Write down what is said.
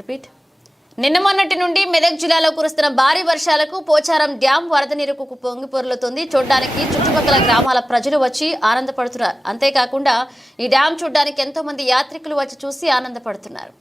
Repeat నిన్న మొన్నటి నుండి మెదక్ జిల్లాలో కురుస్తున్న భారీ వర్షాలకు పోచారం డ్యాం వరద నీరుకు పొంగి పొర్లుతుంది. చూడడానికి చుట్టుపక్కల గ్రామాల ప్రజలు వచ్చి ఆనందపడుతున్నారు. అంతేకాకుండా ఈ డ్యాం చూడడానికి ఎంతో మంది యాత్రికులు వచ్చి చూసి ఆనందపడుతున్నారు.